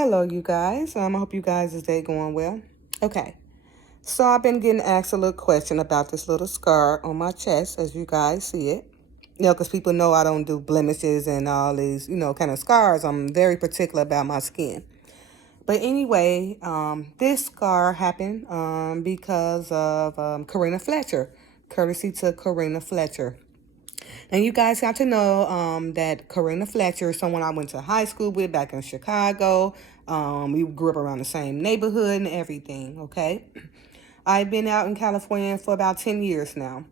Hello, you guys. I hope you guys' day going well. Okay, so I've been getting asked a little question about this little scar on my chest, as you guys see it. Because people know I don't do blemishes and all these, kind of scars. I'm very particular about my skin. But anyway, this scar happened because of Karina Fletcher, courtesy to Karina Fletcher. And you guys got to know that Karina Fletcher is someone I went to high school with back in Chicago. We grew up around the same neighborhood and everything, okay? I've been out in California for about 10 years now.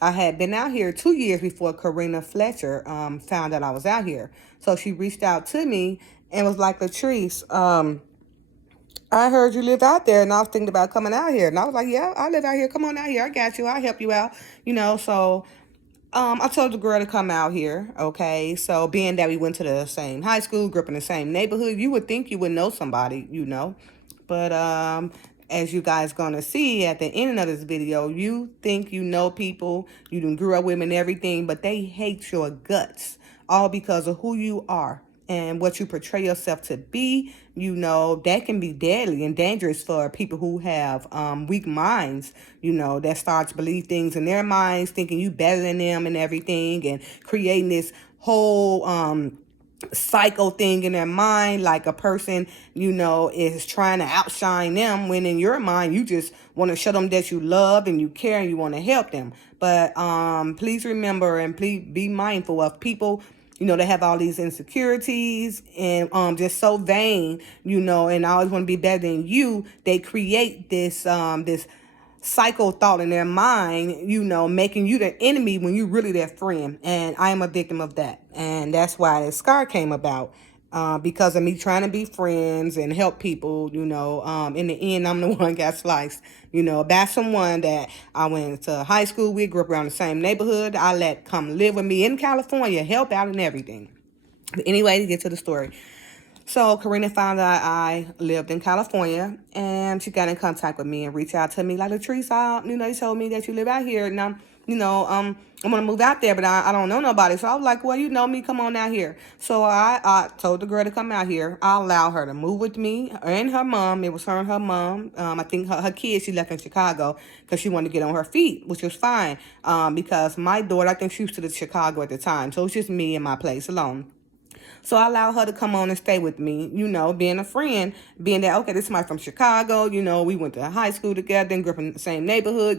I had been out here 2 years before Karina Fletcher found out I was out here. So she reached out to me and was like, Latrice, I heard you live out there, and I was thinking about coming out here. And I was like, yeah, I live out here. Come on out here. I got you. I'll help you out. So I told the girl to come out here, okay? So being that we went to the same high school, grew up in the same neighborhood, you would think you would know somebody, But as you guys gonna see at the end of this video, you think you know people, you done grew up with them and everything, but they hate your guts, all because of who you are and what you portray yourself to be. That can be deadly and dangerous for people who have weak minds, that start to believe things in their minds, thinking you better than them and everything, and creating this whole psycho thing in their mind, like a person, is trying to outshine them, when in your mind, you just want to show them that you love and you care and you want to help them. But please remember and please be mindful of people, they have all these insecurities and just so vain, and always want to be better than you. They create this psycho thought in their mind, making you their enemy when you really their friend. And I am a victim of that. And that's why this scar came about. Because of me trying to be friends and help people, in the end, I'm the one got sliced, by someone that I went to high school with, grew up around the same neighborhood. I let come live with me in California, help out and everything. But anyway, to get to the story. So Karina found out I lived in California, and she got in contact with me and reached out to me like, Latrice, you told me that you live out here, and I'm going to move out there, but I don't know nobody. So I was like, well, you know me, come on out here. So I told the girl to come out here. I allowed her to move with me and her mom. It was her and her mom. I think her kids, she left in Chicago because she wanted to get on her feet, which was fine, because my daughter, I think she was to Chicago at the time. So it was just me in my place alone. So I allowed her to come on and stay with me, being a friend, being that, okay, this is somebody from Chicago, we went to high school together and grew up in the same neighborhood,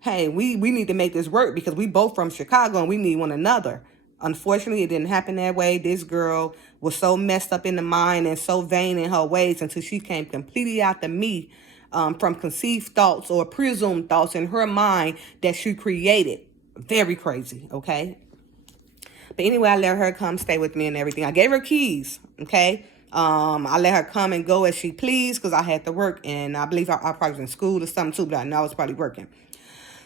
hey, we need to make this work because we both from Chicago and we need one another. Unfortunately, it didn't happen that way. This girl was so messed up in the mind and so vain in her ways until she came completely out to me from conceived thoughts or presumed thoughts in her mind that she created. Very crazy, okay? But anyway, I let her come stay with me and everything. I gave her keys, okay? I let her come and go as she pleased because I had to work. And I believe I probably was in school or something too, but I know I was probably working.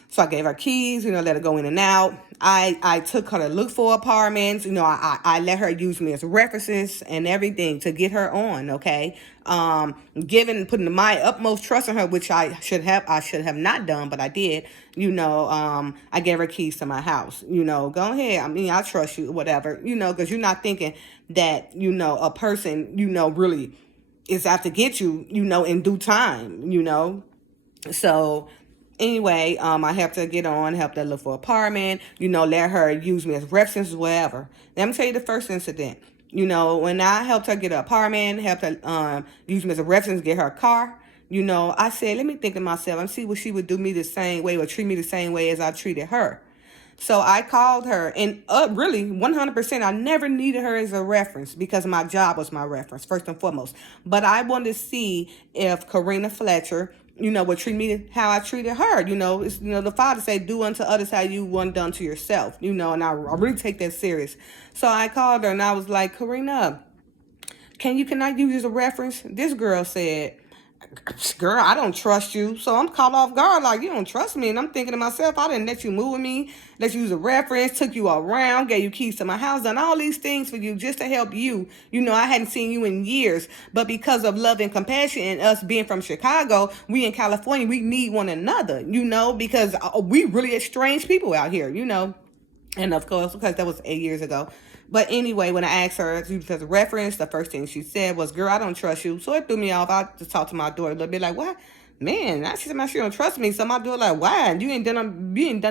So I gave her keys, let her go in and out. I took her to look for apartments. I let her use me as references and everything to get her on, okay? Putting my utmost trust in her, which I should have not done, but I did. I gave her keys to my house. Go ahead. I trust you, whatever, because you're not thinking that, a person, really is out to get you, in due time, So anyway, I helped her get on, helped her look for an apartment, let her use me as references, whatever. Let me tell you the first incident. When I helped her get an apartment, helped her use me as a reference, get her a car, I said, let me think to myself and see what she would do me the same way or treat me the same way as I treated her. So I called her, and really, 100%, I never needed her as a reference because my job was my reference, first and foremost. But I wanted to see if Karina Fletcher, would treat me how I treated her. It's, the Father said, do unto others how you want done to yourself, and I really take that serious. So I called her, and I was like, Karina, can I use you as a reference? This girl said, girl, I don't trust you. So I'm caught off guard, like, you don't trust me. And I'm thinking to myself, I didn't let you move with me, let you use a reference, took you around, gave you keys to my house, done all these things for you just to help you. I hadn't seen you in years. But because of love and compassion and us being from Chicago, we in California, we need one another, because we really estranged people out here, And of course, because that was 8 years ago. But anyway, when I asked her because of reference, the first thing she said was, "Girl, I don't trust you." So it threw me off. I just talked to my daughter a little bit, like, "What? Man, she said she don't trust me." So my daughter like, "Why? You ain't done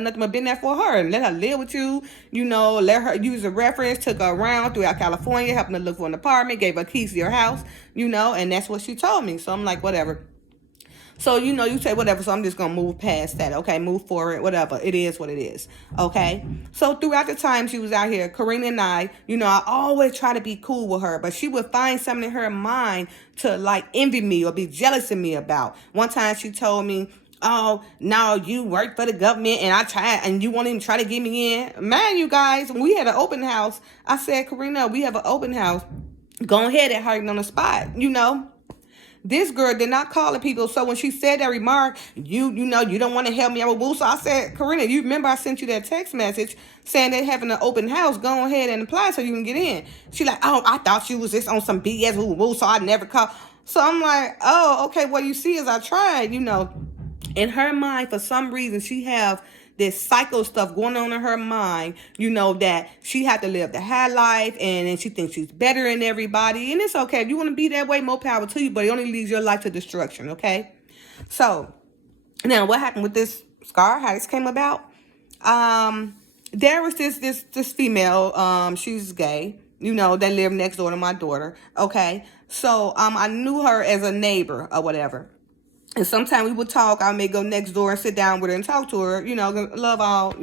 nothing but been there for her and let her live with you. Let her use a reference. Took her around throughout California, helping her look for an apartment, gave her keys to your house. And that's what she told me. So I'm like, whatever." So, you say whatever, so I'm just going to move past that, okay? Move forward, whatever. It is what it is, okay? So, throughout the time she was out here, Karina and I always try to be cool with her, but she would find something in her mind to, like, envy me or be jealous of me about. One time she told me, "Oh, no, you work for the government and you won't even try to get me in." Man, you guys, when we had an open house, I said, "Karina, we have an open house. Go ahead and hurt on the spot, This girl did not call the people. So when she said that remark, you don't want to help me out with Woo. So I said, "Karina, you remember I sent you that text message saying they're having an open house. Go ahead and apply so you can get in." She like, "Oh, I thought you was just on some BS woo, so I never called." So I'm like, "Oh, okay, what you see is I tried, In her mind, for some reason, she have this psycho stuff going on in her mind, that she had to live the high life and then she thinks she's better than everybody. And it's okay. If you want to be that way, more power to you, but it only leads your life to destruction, okay? So, now what happened with this scar? How this came about? There was this female, she's gay, that lived next door to my daughter, okay? So, I knew her as a neighbor or whatever. And sometimes we would talk. I may go next door and sit down with her and talk to her. Love all.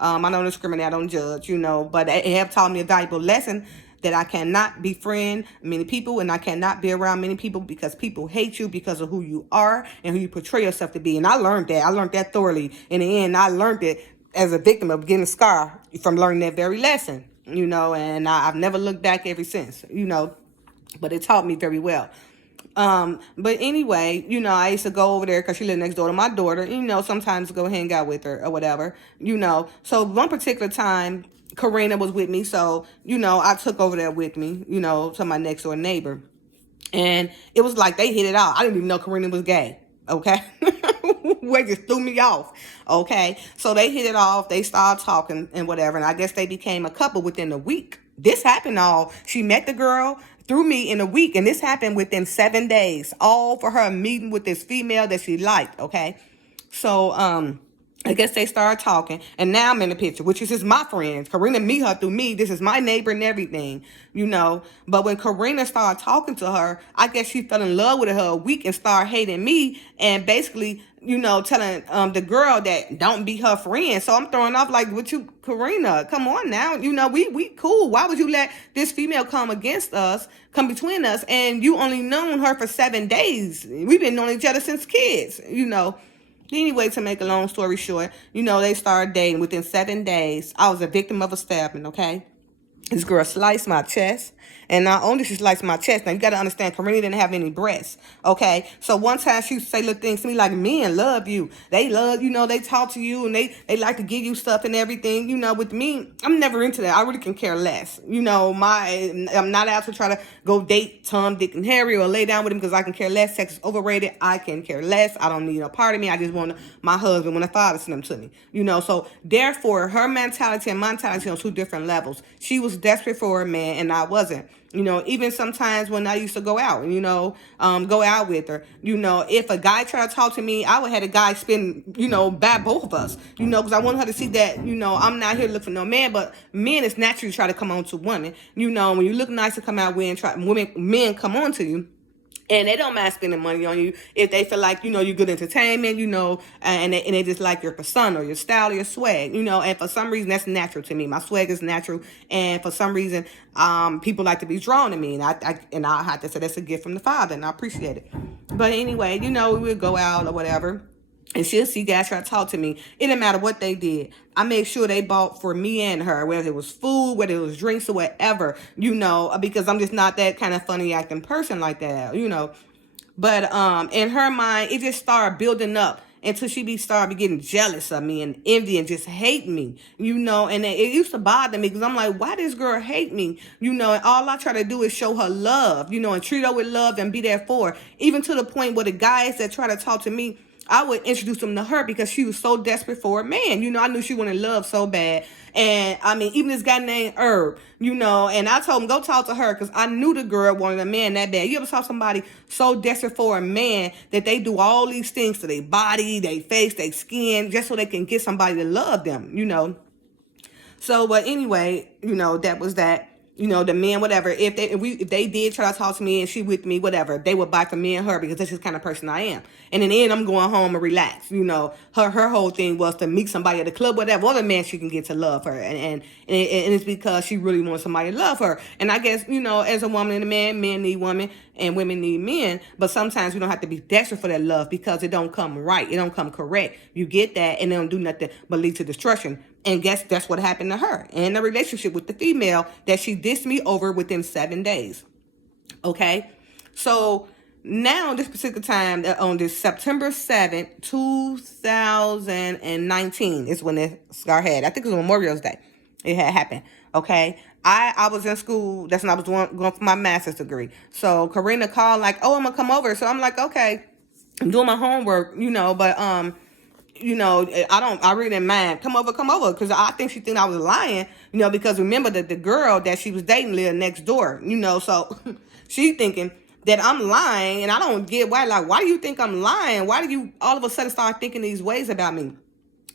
I don't discriminate. I don't judge. But it have taught me a valuable lesson that I cannot befriend many people and I cannot be around many people because people hate you because of who you are and who you portray yourself to be. And I learned that. I learned that thoroughly. In the end, I learned it as a victim of getting a scar from learning that very lesson. And I've never looked back ever since. But it taught me very well. But anyway, I used to go over there because she lived next door to my daughter, sometimes go hang out with her or whatever, So one particular time, Karina was with me, so, I took over there with me, to my next door neighbor. And it was like they hit it out. I didn't even know Karina was gay, okay? They just threw me off, okay? So they hit it off, they started talking and whatever, and I guess they became a couple within a week. This happened she met the girl through me in a week, and this happened within 7 days, all for her meeting with this female that she liked, okay? So, I guess they started talking, and now I'm in the picture, which is just my friends. Karina meet her through me. This is my neighbor and everything, But when Karina started talking to her, I guess she fell in love with her a week and started hating me and basically, telling the girl that don't be her friend. So I'm throwing off like, "What you, Karina? Come on now. We cool. Why would you let this female come between us? And you only known her for 7 days. We've been knowing each other since kids, Anyway, to make a long story short, they started dating. Within 7 days, I was a victim of a stabbing, okay? This girl sliced my chest. And not only she sliced my chest, now you got to understand, Karina didn't have any breasts, okay? So one time she would say little things to me like, "Men love you. They love, they talk to you and they like to give you stuff and everything." With me, I'm never into that. I really can care less. I'm not out to try to go date Tom, Dick, and Harry or lay down with him because I can care less. Sex is overrated. I can care less. I don't need a part of me. I just want my husband when the father sent him to me. So therefore, her mentality and my mentality on two different levels. She was desperate for a man and I wasn't. Even sometimes when I used to go out, go out with her, if a guy tried to talk to me, I would have a guy spin, by both of us, because I want her to see that, I'm not here to look for no man, but men is naturally try to come on to women, when you look nice to come out with and men come on to you. And they don't mind spending money on you if they feel like, you're good entertainment, and they just like your persona or your style or your swag, and for some reason that's natural to me. My swag is natural. And for some reason, people like to be drawn to me. And I have to say that's a gift from the Father and I appreciate it. But anyway, we would go out or whatever. And she'll see guys try to talk to me. It didn't matter what they did. I made sure they bought for me and her, whether it was food, whether it was drinks or whatever, because I'm just not that kind of funny acting person like that, But in her mind, it just started building up until she started getting jealous of me and envy and just hate me, and it used to bother me because I'm like, why this girl hate me, and all I try to do is show her love, and treat her with love and be there for her, even to the point where the guys that try to talk to me, I would introduce them to her because she was so desperate for a man. I knew she wanted love so bad. And I mean, even this guy named Herb, and I told him, go talk to her because I knew the girl wanted a man that bad. You ever saw somebody so desperate for a man that they do all these things to their body, their face, their skin, just so they can get somebody to love them. So, but anyway, that was that. The men, whatever. If they did try to talk to me and she with me, whatever, they would buy for me and her because that's just the kind of person I am. And in the end, I'm going home and relax. Her whole thing was to meet somebody at the club, whatever other man she can get to love her, and it's because she really wants somebody to love her. And I guess as a woman and a man, men need women and women need men. But sometimes we don't have to be desperate for that love because it don't come right, it don't come correct. You get that, and it don't do nothing but lead to destruction. And guess that's what happened to her and the relationship with the female that she dissed me over within 7 days. Okay, so now this particular time on this September 7th, 2019 is when this scar had. I think it was Memorial's Day. It had happened. Okay, I was in school. That's when I was going for my master's degree. So Karina called like, "Oh, I'm gonna come over." So I'm like, "Okay." I'm doing my homework, but I really didn't mind. Come over, because I think she think I was lying, because remember that the girl that she was dating lived next door, so she thinking that I'm lying, and I don't get why. Like, why do you think I'm lying? Why do you all of a sudden start thinking these ways about me?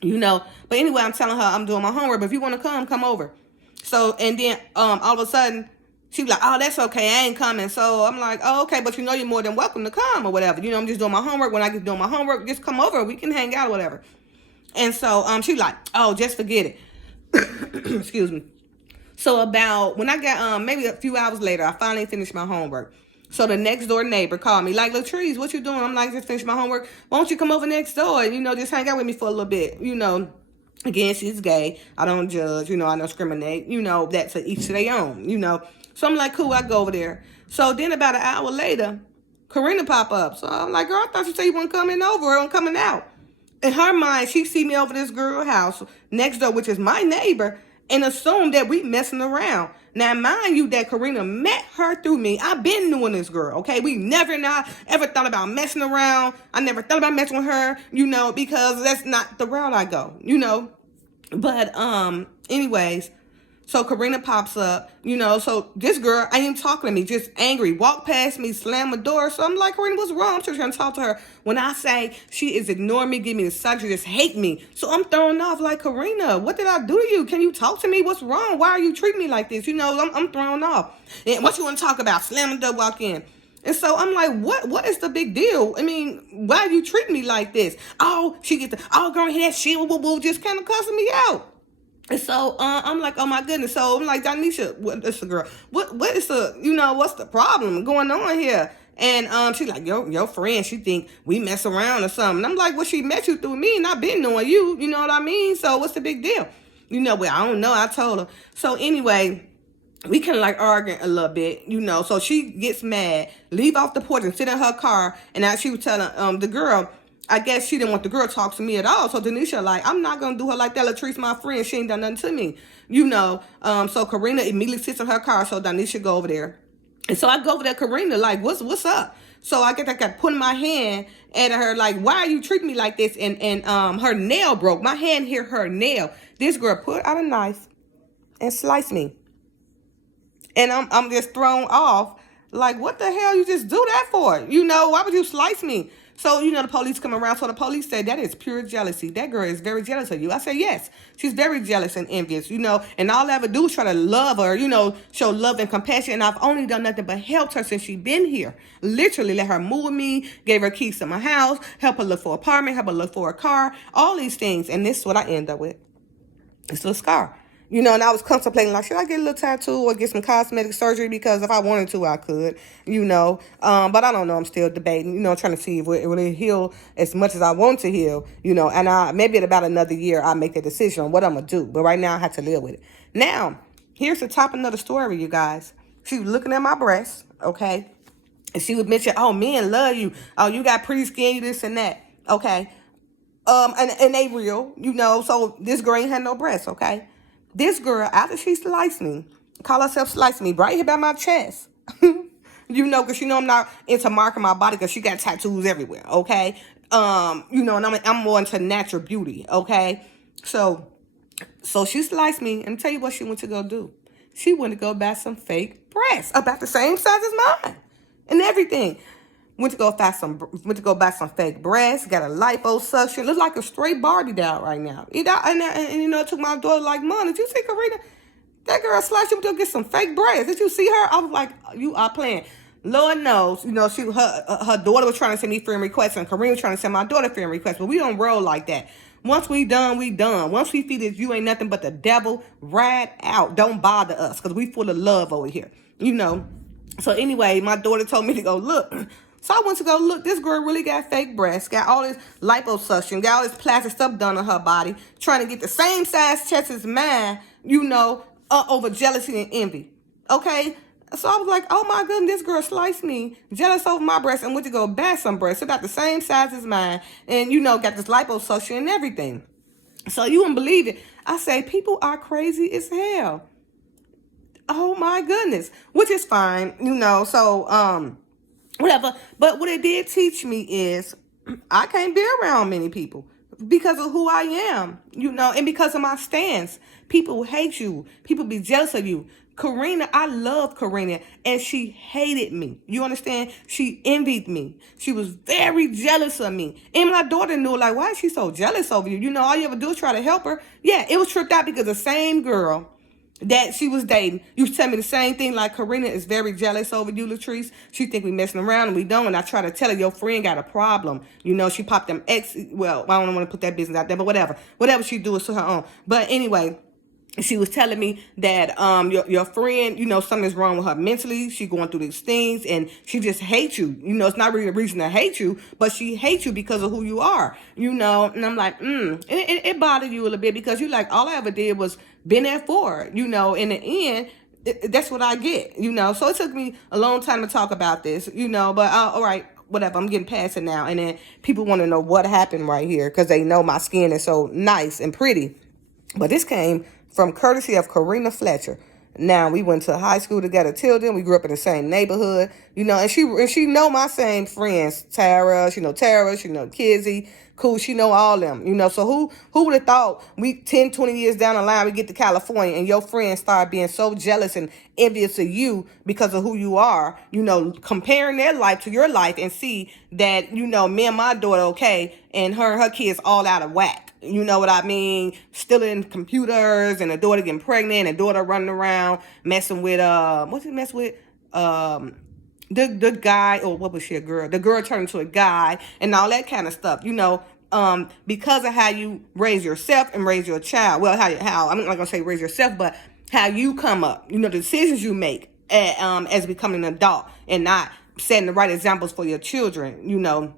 But anyway, I'm telling her I'm doing my homework, but if you want to come over. So, and then all of a sudden, she was like, "Oh, that's okay. I ain't coming." So I'm like, "Oh, okay, but you're more than welcome to come or whatever. I'm just doing my homework. When I get doing my homework, just come over. We can hang out or whatever." And so she was like, "Oh, just forget it." Excuse me. So about when I got maybe a few hours later, I finally finished my homework. So the next door neighbor called me like, "Latrice, what you doing?" I'm like, "Just finished my homework. Why don't you come over next door and just hang out with me for a little bit?" Again, she's gay. I don't judge. I don't discriminate. That's to each to their own. So I'm like, cool, I go over there. So then about an hour later, Karina pop up. So I'm like, "Girl, I thought you said you weren't coming over or coming out." In her mind, she see me over this girl house next door, which is my neighbor, and assumed that we messing around. Now, mind you that Karina met her through me. I've been knowing this girl, okay? We never ever thought about messing around. I never thought about messing with her, because that's not the route I go, But anyways, so Karina pops up, so this girl ain't talking to me, just angry, walk past me, slam the door. So I'm like, "Karina, what's wrong?" I'm just trying to talk to her. When I say she is ignoring me, give me the subject, just hate me. So I'm thrown off like, "Karina, what did I do to you? Can you talk to me? What's wrong? Why are you treating me like this?" I'm thrown off. And what you want to talk about? Slam the door, walk in. And so I'm like, what is the big deal? I mean, why do you treat me like this? Oh, she gets girl, hear that shit, just kind of cussing me out. And so I'm like, oh my goodness. So I'm like, "Danisha, what's the girl? What is the, what's the problem going on here?" And she's like, your friend, she think we mess around or something. And I'm like, "Well, she met you through me and I've been knowing you, you know what I mean? So what's the big deal?" Well, I don't know. I told her. So anyway, we kind of like arguing a little bit, So she gets mad, leave off the porch and sit in her car. And as she was telling the girl, I guess she didn't want the girl to talk to me at all. So Danisha like, "I'm not going to do her like that. Latrice, my friend, she ain't done nothing to me." So Karina immediately sits in her car. So Danisha go over there. And so I go over there, Karina, like, what's up? So I got putting my hand at her, like, "Why are you treating me like this?" And her nail broke. My hand hit her nail. This girl put out a knife and sliced me. And I'm just thrown off. Like, what the hell you just do that for? Why would you slice me? So, the police come around. So the police said, "That is pure jealousy. That girl is very jealous of you." I said, "Yes, she's very jealous and envious, and all I ever do is try to love her, show love and compassion. And I've only done nothing but helped her since she's been here. Literally let her move with me, gave her keys to my house, help her look for an apartment, help her look for a car, all these things." And this is what I end up with. This little scar. And I was contemplating, like, should I get a little tattoo or get some cosmetic surgery? Because if I wanted to, I could, But I don't know. I'm still debating, trying to see if it will heal as much as I want to heal, And maybe in about another year, I'll make a decision on what I'm going to do. But right now, I have to live with it. Now, here's the top of the story, you guys. She was looking at my breasts, okay? And she would mention, "Oh, men love you. Oh, you got pretty skin, you this and that." Okay? And they real, So this girl ain't had no breasts, okay? This girl, after she sliced me, call herself sliced me right here by my chest. Because I'm not into marking my body because she got tattoos everywhere, okay? And I'm more into natural beauty, okay? So she sliced me, and tell you what she went to go do. She went to go buy some fake breasts, about the same size as mine, and everything. Went to go buy some fake breasts. Got a liposuction. Look like a straight Barbie doll right now. It took my daughter like, Mom, did you see Karina? That girl sliced you to go get some fake breasts. Did you see her? I was like, you are playing. Lord knows, her daughter was trying to send me friend requests, and Karina was trying to send my daughter friend requests, but we don't roll like that. Once we done, we done. Once we see that you ain't nothing but the devil, ride out. Don't bother us, because we full of love over here. So anyway, my daughter told me to go look. So I went to go look. This girl really got fake breasts, got all this liposuction, got all this plastic stuff done on her body, trying to get the same size chest as mine, over jealousy and envy. Okay? So I was like, oh my goodness, this girl sliced me, jealous over my breasts, and went to go buy some breasts. About the same size as mine, and got this liposuction and everything. So you wouldn't believe it. I say, people are crazy as hell. Oh my goodness. Which is fine, so whatever. But what it did teach me is I can't be around many people because of who I am, and because of my stance. People hate you. People be jealous of you. Karina, I love Karina, and she hated me. You understand? She envied me. She was very jealous of me. And my daughter knew, like, why is she so jealous over you? All you ever do is try to help her. Yeah, it was tripped out because the same girl that she was dating used to tell me the same thing, like, Karina is very jealous over you, Latrice. She think we messing around and we don't. And I try to tell her, your friend got a problem. She popped them well, I don't want to put that business out there, but whatever she do is to her own. But anyway, she was telling me that your friend, something's wrong with her mentally. She going through these things, and she just hates you. It's not really a reason to hate you, but she hates you because of who you are. And I'm like, it bothered you a little bit because you like, all I ever did was been there for her. In the end, that's what I get. So it took me a long time to talk about this. But all right. Whatever, I'm getting past it now. And then people want to know what happened right here because they know my skin is so nice and pretty. But this came from courtesy of Karina Fletcher. Now, we went to high school together till then. We grew up in the same neighborhood, and she know my same friends. Tara, she know Kizzy, cool, she know all them, So who would have thought 10, 20 years down the line, we get to California and your friends start being so jealous and envious of you because of who you are, comparing their life to your life and see that, me and my daughter, okay, and her kids all out of whack. You know what I mean? Stealing computers, and a daughter getting pregnant, and a daughter running around messing with what's he mess with? The guy, or what was she, a girl? The girl turned into a guy and all that kind of stuff. Because of how you raise yourself and raise your child. Well, how I'm not gonna say raise yourself, but how you come up. The decisions you make as becoming an adult and not setting the right examples for your children.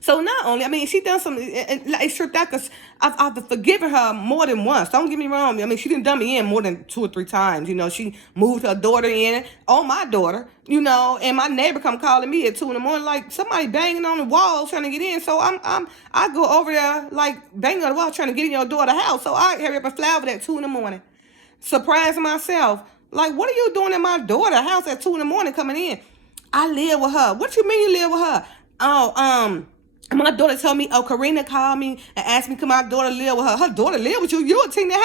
So not only, she done something, like, stripped out, because I've forgiven her more than once. Don't get me wrong. She done done me in more than 2 or 3 times. She moved her daughter in on my daughter, and my neighbor come calling me at 2 a.m, like somebody banging on the wall trying to get in. So I go over there, like, banging on the wall trying to get in your daughter's house. So I hurry up and fly over at 2 a.m, surprise myself. Like, what are you doing in my daughter's house at 2 a.m. coming in? I live with her. What you mean you live with her? Oh, my daughter told me, Karina called me and asked me, could my daughter live with her? Her daughter live with you? You a teenager.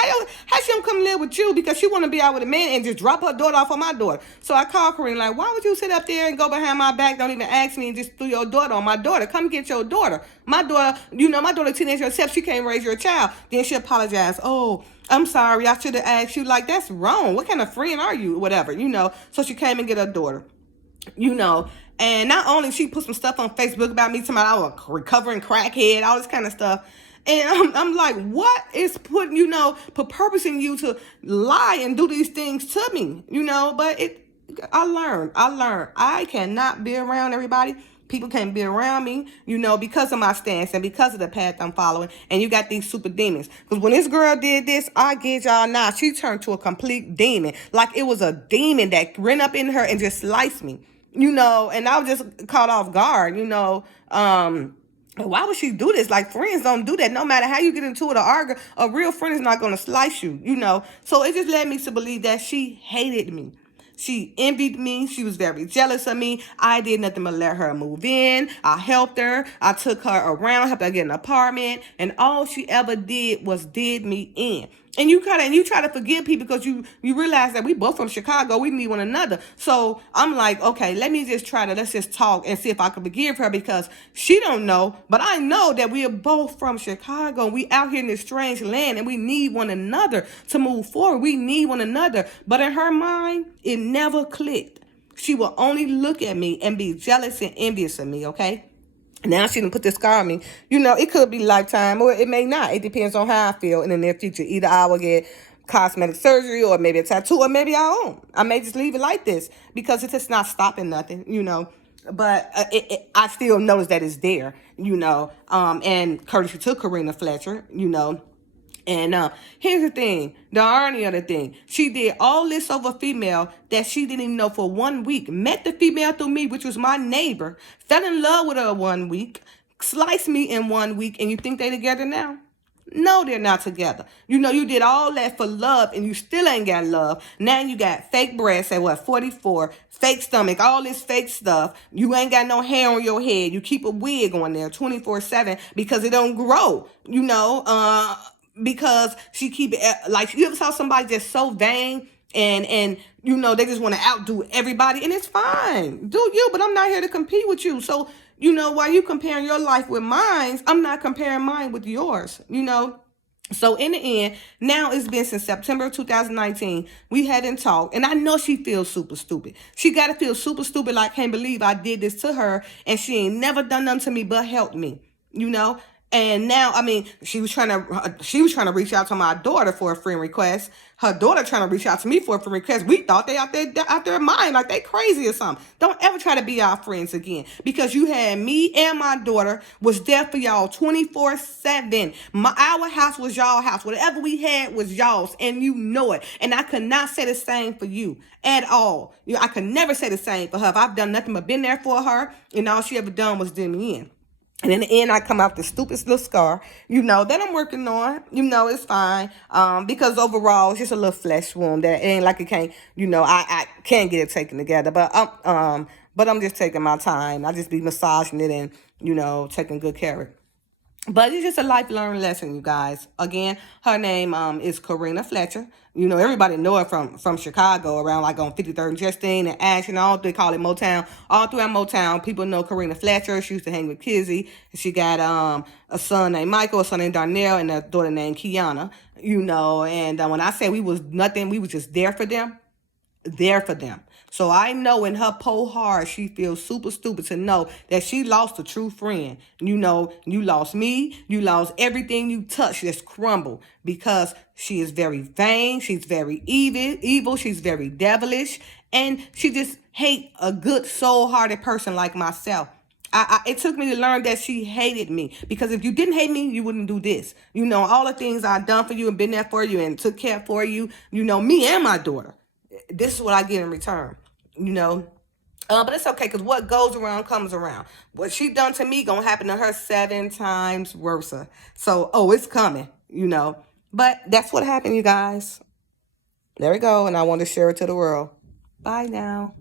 How she don't come live with you? Because she want to be out with a man and just drop her daughter off on my daughter. So I called Karina, like, why would you sit up there and go behind my back, don't even ask me, and just throw your daughter on my daughter? Come get your daughter. My daughter, my daughter teenager herself, she can't raise your child. Then she apologized. Oh, I'm sorry. I should have asked you. Like, that's wrong. What kind of friend are you? Whatever, So she came and get her daughter, And not only she put some stuff on Facebook about me, talking about I was recovering crackhead, all this kind of stuff. And I'm like, what is purposing you to lie and do these things to me? But I learned. I cannot be around everybody. People can't be around me, because of my stance and because of the path I'm following. And you got these super demons. Because when this girl did this, I get y'all now, she turned to a complete demon. Like it was a demon that ran up in her and just sliced me. And I was just caught off guard, why would she do this? Like, friends don't do that. No matter how you get into it or argue, a real friend is not going to slice you, So it just led me to believe that she hated me. She envied me. She was very jealous of me. I did nothing but let her move in. I helped her. I took her around, helped her get an apartment. And all she ever did was did me in. And you try to forgive people because you realize that we both from Chicago. We need one another. So I'm like, okay, let's just talk and see if I can forgive her, because she don't know, but I know that we are both from Chicago. We out here in this strange land and we need one another to move forward. We need one another. But in her mind, it never clicked. She will only look at me and be jealous and envious of me, okay? Now she done put this scar on me. It could be lifetime or it may not. It depends on how I feel in the near future. Either I will get cosmetic surgery or maybe a tattoo or maybe I won't. I may just leave it like this because it's just not stopping nothing. But I still notice that it's there. And courtesy to Karina Fletcher. And here's the thing, the irony of the thing. She did all this over a female that she didn't even know for 1 week. Met the female through me, which was my neighbor. Fell in love with her 1 week. Sliced me in 1 week. And you think they together now? No, they're not together. You did all that for love and you still ain't got love. Now you got fake breasts at 44, fake stomach, all this fake stuff. You ain't got no hair on your head. You keep a wig on there 24/7 because it don't grow, because she keep it like, you ever saw somebody just so vain and they just want to outdo everybody, and it's fine. Do you, but I'm not here to compete with you. So, while you comparing your life with mine, I'm not comparing mine with yours. So in the end, now it's been since September 2019. We hadn't talked. And I know she feels super stupid. She got to feel super stupid like, can't believe I did this to her. And she ain't never done nothing to me but help me. And now, she was trying to reach out to my daughter for a friend request. Her daughter trying to reach out to me for a friend request. We thought they out their mind, like they crazy or something. Don't ever try to be our friends again, because you had me and my daughter was there for y'all 24/7. Our house was y'all house. Whatever we had was y'all's, and you know it. And I could not say the same for you at all. I could never say the same for her. If I've done nothing but been there for her, and all she ever done was do me in. And in the end, I come out the stupidest little scar, that I'm working on. It's fine. Because overall, it's just a little flesh wound that ain't like it can't, I can't get it taken together. But I'm just taking my time. I just be massaging it and, taking good care of it. But it's just a life learned lesson, you guys. Again, her name is Karina Fletcher. Everybody know her from Chicago, around like on 53rd and Justine and Ash and all. They call it Motown. All throughout Motown, people know Karina Fletcher. She used to hang with Kizzy. She got a son named Michael, a son named Darnell, and a daughter named Kiana. And when I say we was nothing, we was just there for them. So I know in her poor heart, she feels super stupid to know that she lost a true friend. You lost me. You lost everything you touched. Just crumbled, because she is very vain. She's very evil. She's very devilish. And she just hate a good soul-hearted person like myself. It took me to learn that she hated me, because if you didn't hate me, you wouldn't do this. All the things I've done for you and been there for you and took care for you, me and my daughter. This is what I get in return, but it's okay, because what goes around comes around. What she done to me gonna happen to her 7 times worse. So, it's coming, But that's what happened, you guys. There we go, and I want to share it to the world. Bye now.